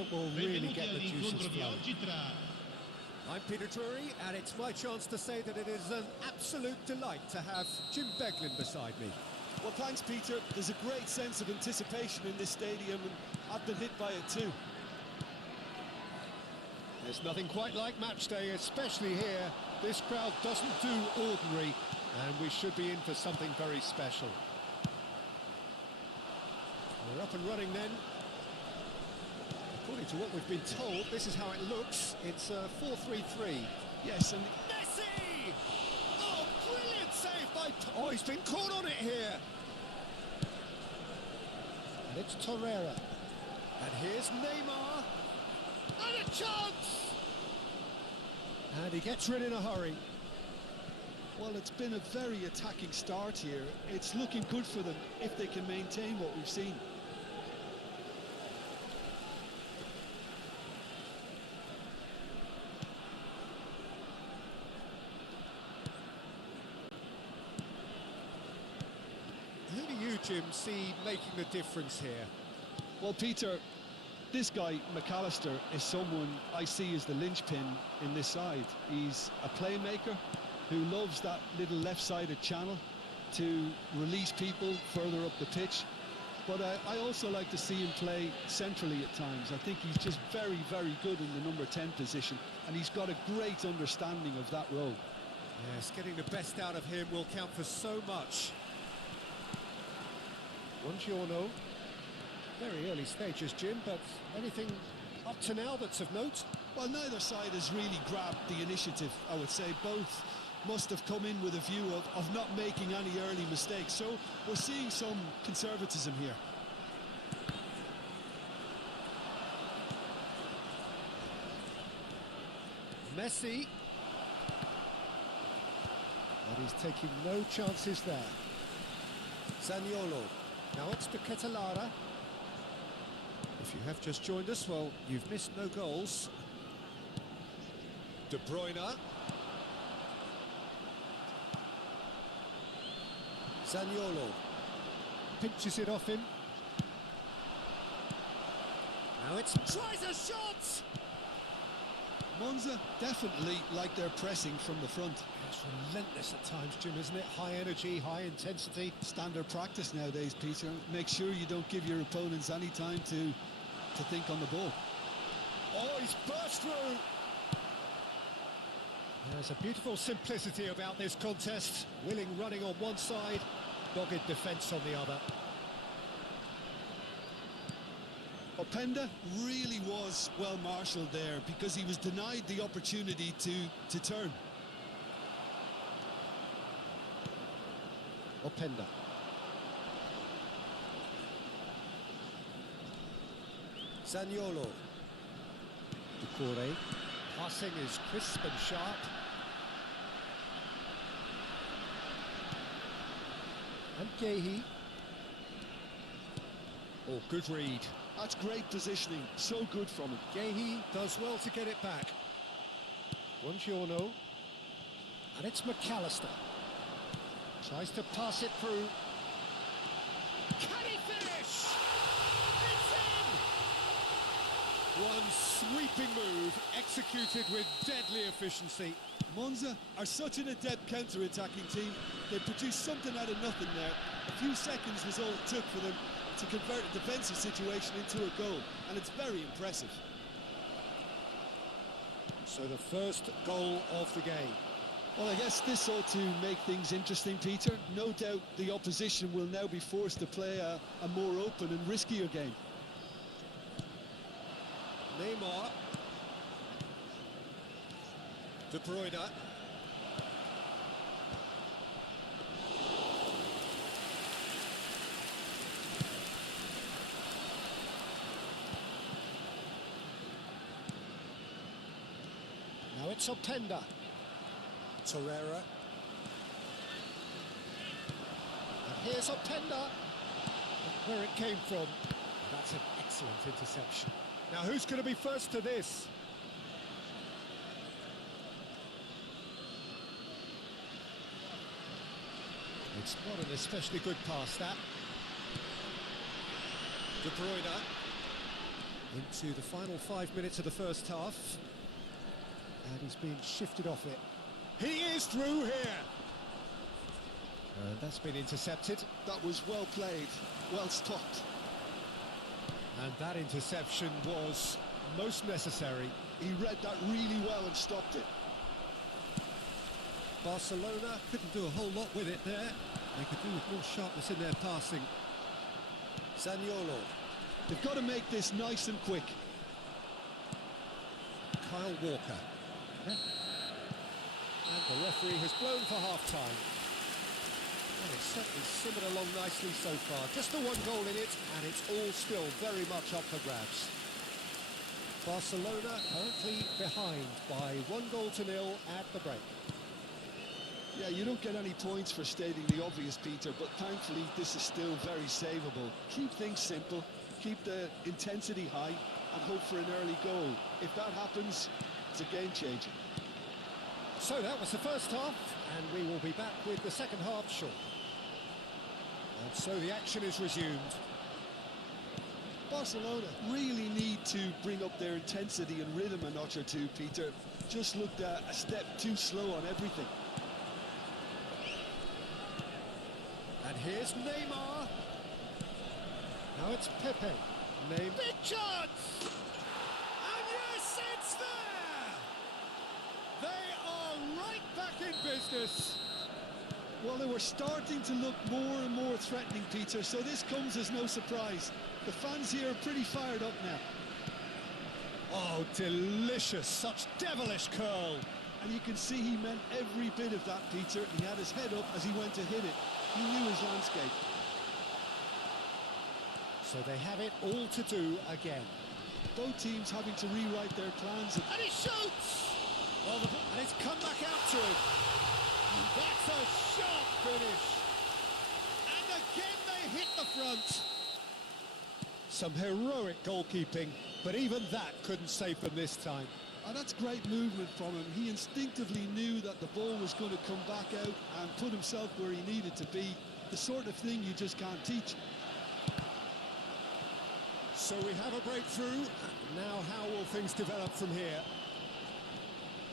that will really get the juices flowing. I'm Peter Drury, and it's my chance to say that it is an absolute delight to have Jim Beglin beside me. Well, thanks, Peter. There's a great sense of anticipation in this stadium, and I've been hit by it too. There's nothing quite like match day, especially here. This crowd doesn't do ordinary, and we should be in for something very special. We're up and running then. According to what we've been told, this is how it looks. It's 4-3-3. Yes, and Messi! Oh, brilliant save by... Oh, he's been caught on it here. And it's Torreira. And here's Neymar. And a chance! And he gets rid in a hurry. well, it's been a very attacking start here. It's looking good for them if they can maintain what we've seen. Who do you, Jim, see making the difference here? Well, Peter, this guy, McAllister, is someone I see as the linchpin in this side. He's a playmaker who loves that little left-sided channel to release people further up the pitch. But I also like to see him play centrally at times. I think he's just very, very good in the number 10 position, and he's got a great understanding of that role. Yes, getting the best out of him will count for so much. Buongiorno. Very early stages, Jim, but anything up to now that's of note? Well, neither side has really grabbed the initiative, I would say. Both must have come in with a view of not making any early mistakes. So we're seeing some conservatism here. Messi. But he's taking no chances there. Zaniolo. Now it's to Ketelara. If you have just joined us, well, you've missed no goals. De Bruyne. Zaniolo. Pinches it off him. Now it's... tries a shot! Monza definitely like their pressing from the front. It's relentless at times, Jim, isn't it? High energy, high intensity. Standard practice nowadays, Peter. Make sure you don't give your opponents any time to think on the ball. Oh, he's burst through! There's a beautiful simplicity about this contest. Willing running on one side, dogged defence on the other. Openda really was well marshalled there because he was denied the opportunity to turn. Openda. Zaniolo. Ducouré. Passing is crisp and sharp. And Gehi. Oh, good read. That's great positioning, so good from him. Gehi does well to get it back. Buongiorno. And it's McAllister. Tries to pass it through. Can he finish? It's in! One sweeping move, executed with deadly efficiency. Monza are such an adept counter-attacking team. They produced something out of nothing there. A few seconds was all it took for them to convert a defensive situation into a goal, and it's very impressive. So the first goal of the game. Well, I guess this ought to make things interesting, Peter. No doubt the opposition will now be forced to play a more open and riskier game. Neymar. De Bruyne. Now it's Openda. Torreira. And here's Openda. Where it came from. That's an excellent interception. Now who's going to be first to this? It's not an especially good pass, that. De Bruyne. Into the final 5 minutes of the first half. And he's been shifted off it. He is through here! And that's been intercepted. That was well played, well stopped. And that interception was most necessary. He read that really well and stopped it. Barcelona couldn't do a whole lot with it there. They could do with more sharpness in their passing. Zaniolo. They've got to make this nice and quick. Kyle Walker. And the referee has blown for half-time. Well, it's certainly simmered along nicely so far. Just the one goal in it, and it's all still very much up for grabs. Barcelona currently behind by 1-0 at the break. Yeah, you don't get any points for stating the obvious, Peter, but thankfully this is still very savable. Keep things simple, keep the intensity high, and hope for an early goal. If that happens, it's a game changer. So that was the first half, and we will be back with the second half shortly. And so the action is resumed. Barcelona really need to bring up their intensity and rhythm a notch or two, Peter. Just looked a step too slow on everything. And here's Neymar. Now it's Pepe. Neymar. Big chance! And yes, it's there! They are right back in business. Well, they were starting to look more and more threatening, Peter, so this comes as no surprise. The fans here are pretty fired up now. Oh, delicious. Such devilish curl. And you can see he meant every bit of that, Peter. He had his head up as he went to hit it. He knew his landscape. So they have it all to do again. Both teams having to rewrite their plans. And he shoots! Well, and it's come back out to him. And that's a sharp finish. And again they hit the front. Some heroic goalkeeping, but even that couldn't save them this time. And that's great movement from him. He instinctively knew that the ball was going to come back out and put himself where he needed to be. The sort of thing you just can't teach. So we have a breakthrough. Now how will things develop from here?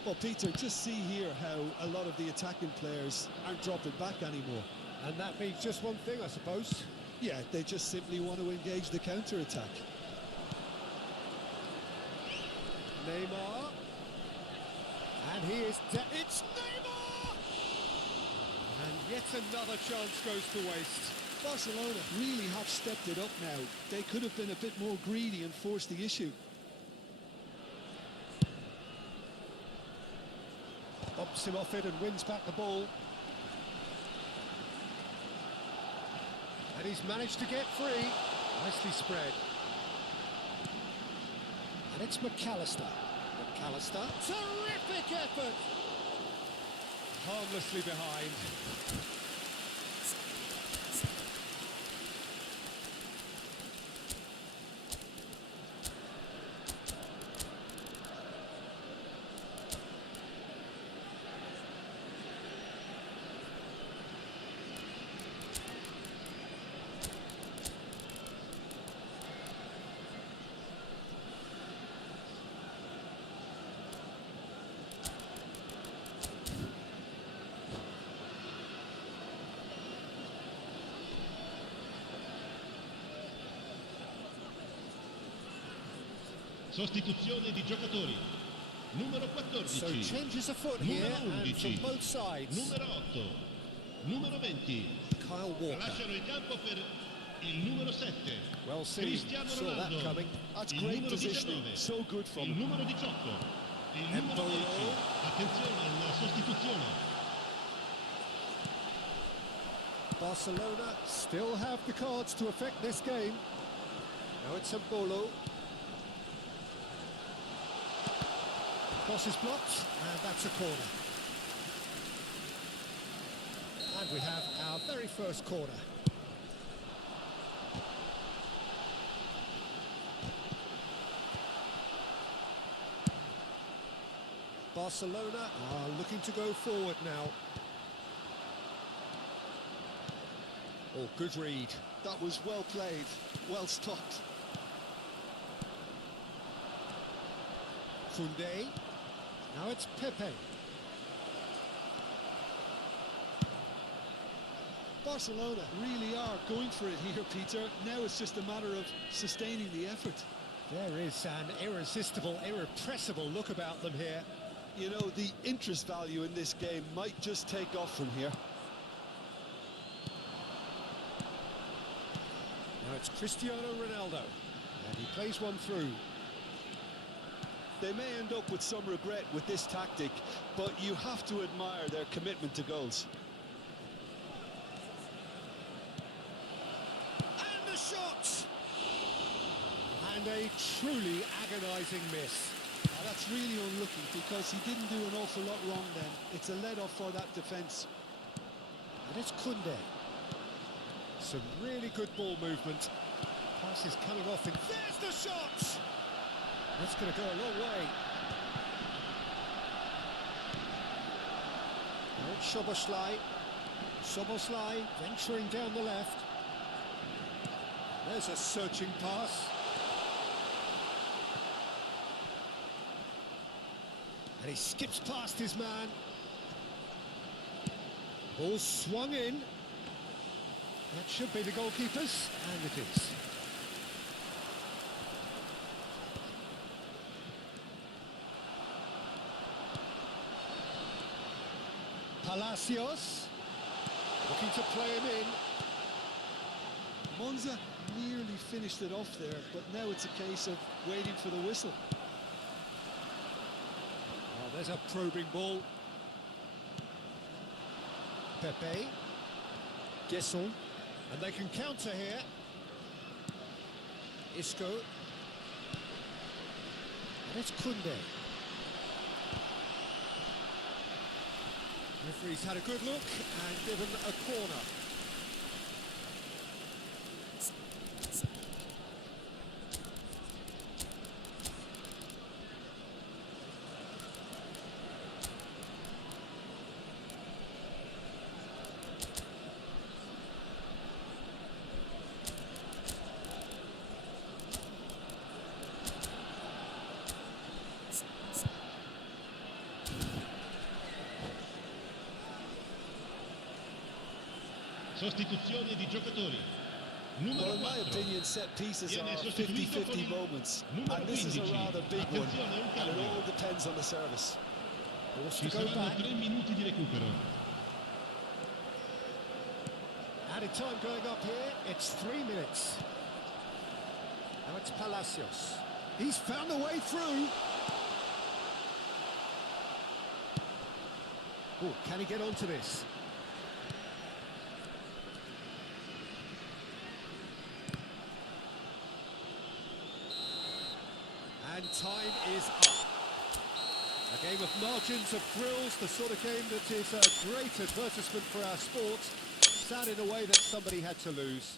Well, Peter, just see here how a lot of the attacking players aren't dropping back anymore. And that means just one thing, I suppose. Yeah, they just simply want to engage the counter-attack. Neymar. And he is... It's Neymar! And yet another chance goes to waste. Barcelona really have stepped it up now. They could have been a bit more greedy and forced the issue. Bumps him off it and wins back the ball. And he's managed to get free. Nicely spread. And it's McAllister. McAllister. Terrific effort! Harmlessly behind. Sostituzione di giocatori. Numero 14. So changes afoot here and from both sides. Numero 8. Numero 20. Kyle Walker. Lasciano il campo per il numero 7. Well seen. Cristiano Saw that Ronaldo. coming. That's Il great numero positioning. 19. So good from Il him. numero 18. Il numero 10. Attenzione alla sostituzione. Barcelona still have the cards to affect this game. Now it's Kolo. Cross is blocked, and that's a corner. And we have our very first corner. Barcelona are looking to go forward now. Oh, good read. That was well played, well stopped. Koundé. Now it's Pepe. Barcelona really are going for it here, Peter. Now it's just a matter of sustaining the effort. There is an irresistible, irrepressible look about them here. You know, the interest value in this game might just take off from here. Now it's Cristiano Ronaldo. And he plays one through. They may end up with some regret with this tactic, but you have to admire their commitment to goals. And the shot! And a truly agonising miss. Now, that's really unlucky because he didn't do an awful lot wrong then. It's a let-off for that defence. And it's Koundé. Some really good ball movement. Pass is coming off in. There's the shot! That's going to go a long way. Now it's Szoboszlai. Szoboszlai venturing down the left. There's a searching pass. And he skips past his man. Ball swung in. That should be the goalkeeper's, and it is. Palacios, looking to play him in. Monza nearly finished it off there, but now it's a case of waiting for the whistle. Oh, there's a probing ball. Pepe. Gesson. And they can counter here. Isco. And it's Koundé. Referee's had a good look and given a corner. Sostituzione di giocatori. Numero Well, in my 4. opinion, set pieces Viene are sostituito 50-50 con il moments, numero and this is a 15. rather big one, Attenzione, un and it cambio. all depends on the service. Forced Ci to go saranno back. 3 minuti di recupero. Added time going up here. It's 3 minutes. Now it's Palacios. He's found a way through. Oh, can he get onto this? And time is up. A game of margins, of thrills, the sort of game that is a great advertisement for our sport. Sad in a way that somebody had to lose.